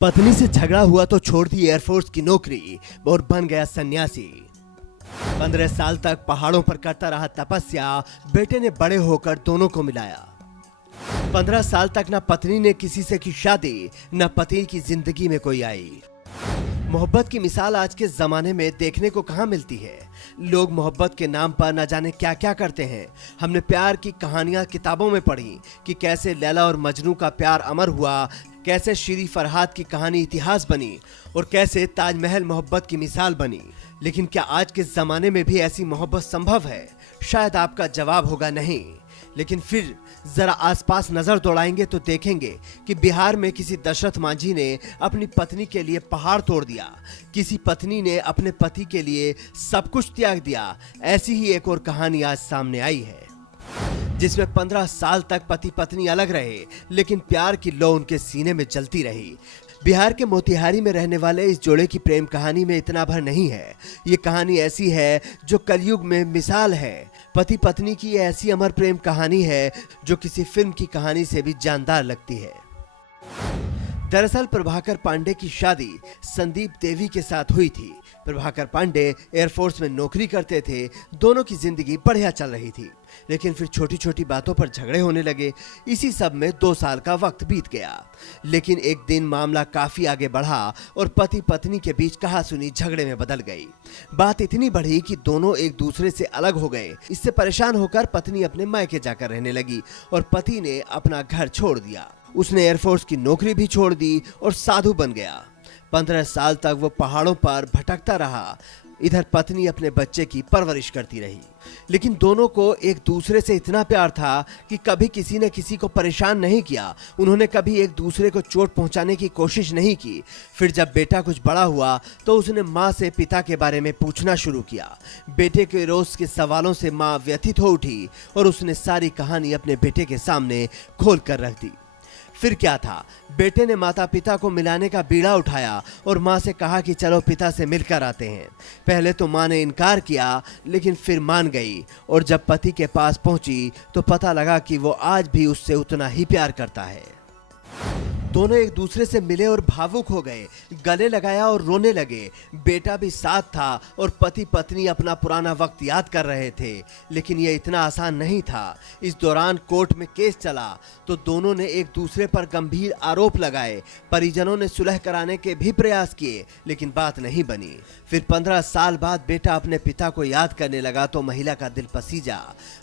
पत्नी से झगड़ा हुआ तो छोड़ दी एयरफोर्स की नौकरी और बन गया सन्यासी। 15 साल तक पहाड़ों पर करता रहा तपस्या, बेटे ने बड़े होकर दोनों को मिलाया। 15 साल तक न पत्नी ने किसी से की शादी, न पति की जिंदगी में कोई आई। मोहब्बत की मिसाल आज के जमाने में देखने को कहां मिलती है। लोग मोहब्बत के नाम पर न जाने क्या क्या करते हैं। हमने प्यार की कहानियां किताबों में पढ़ी कि कैसे लैला और मजनू का प्यार अमर हुआ, कैसे शीरी फरहाद की कहानी इतिहास बनी और कैसे ताजमहल मोहब्बत की मिसाल बनी। लेकिन क्या आज के जमाने में भी ऐसी मोहब्बत संभव है? शायद आपका जवाब होगा नहीं। लेकिन फिर जरा आसपास नजर दौड़ाएंगे तो देखेंगे कि बिहार में किसी दशरथ मांझी ने अपनी पत्नी के लिए पहाड़ तोड़ दिया, किसी पत्नी ने अपने पति के लिए सब कुछ त्याग दिया। ऐसी ही एक और कहानी आज सामने आई है, जिसमें 15 साल तक पति पत्नी अलग रहे, लेकिन प्यार की लौ उनके सीने में जलती रही। बिहार के मोतिहारी में रहने वाले इस जोड़े की प्रेम कहानी में इतना भर नहीं है। ये कहानी ऐसी है जो कलयुग में मिसाल है। पति पत्नी की ऐसी अमर प्रेम कहानी है जो किसी फिल्म की कहानी से भी जानदार लगती है। दरअसल प्रभाकर पांडे की शादी संदीप देवी के साथ हुई थी। प्रभाकर पांडे एयरफोर्स में नौकरी करते थे। दोनों की जिंदगी बढ़िया चल रही थी, लेकिन फिर छोटी छोटी बातों पर झगड़े होने लगे। इसी सब में 2 साल का वक्त बीत गया। लेकिन एक दिन मामला काफी आगे बढ़ा और पति पत्नी के बीच कहासुनी झगड़े में बदल गई। बात इतनी बढ़ी कि दोनों एक दूसरे से अलग हो गए। इससे परेशान होकर पत्नी अपने मायके जाकर रहने लगी और पति ने अपना घर छोड़ दिया। उसने एयरफोर्स की नौकरी भी छोड़ दी और साधु बन गया। 15 साल तक वो पहाड़ों पर भटकता रहा। इधर पत्नी अपने बच्चे की परवरिश करती रही। लेकिन दोनों को एक दूसरे से इतना प्यार था कि कभी किसी ने किसी को परेशान नहीं किया। उन्होंने कभी एक दूसरे को चोट पहुंचाने की कोशिश नहीं की। फिर जब बेटा कुछ बड़ा हुआ तो उसने माँ से पिता के बारे में पूछना शुरू किया। बेटे के रोज के सवालों से माँ व्यथित हो उठी और उसने सारी कहानी अपने बेटे के सामने खोल कर रख दी। फिर क्या था, बेटे ने माता पिता को मिलाने का बीड़ा उठाया और माँ से कहा कि चलो पिता से मिलकर आते हैं। पहले तो माँ ने इनकार किया, लेकिन फिर मान गई और जब पति के पास पहुंची तो पता लगा कि वो आज भी उससे उतना ही प्यार करता है। दोनों एक दूसरे से मिले और भावुक हो गए, गले लगाया और रोने लगे। बेटा भी साथ था और पति पत्नी अपना पुराना वक्त याद कर रहे थे। लेकिन यह इतना आसान नहीं था। इस दौरान कोर्ट में केस चला तो दोनों ने एक दूसरे पर गंभीर आरोप लगाए। परिजनों ने सुलह कराने के भी प्रयास किए, लेकिन बात नहीं बनी। फिर 15 साल बाद बेटा अपने पिता को याद करने लगा तो महिला का दिल पसीजा।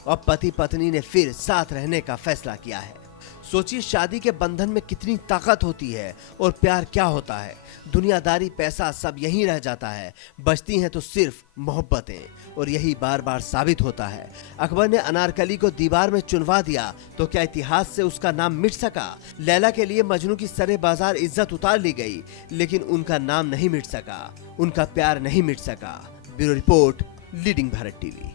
अब पति पत्नी ने फिर साथ रहने का फैसला किया है। सोचिए, शादी के बंधन में कितनी ताकत होती है और प्यार क्या होता है। दुनियादारी, पैसा सब यहीं रह जाता है, बचती हैं तो सिर्फ मोहब्बतें। और यही बार बार साबित होता है। अकबर ने अनारकली को दीवार में चुनवा दिया तो क्या इतिहास से उसका नाम मिट सका? लैला के लिए मजनू की सरे बाजार इज्जत उतार ली गई, लेकिन उनका नाम नहीं मिट सका, उनका प्यार नहीं मिट सका। Bureau report, leading Bharat TV.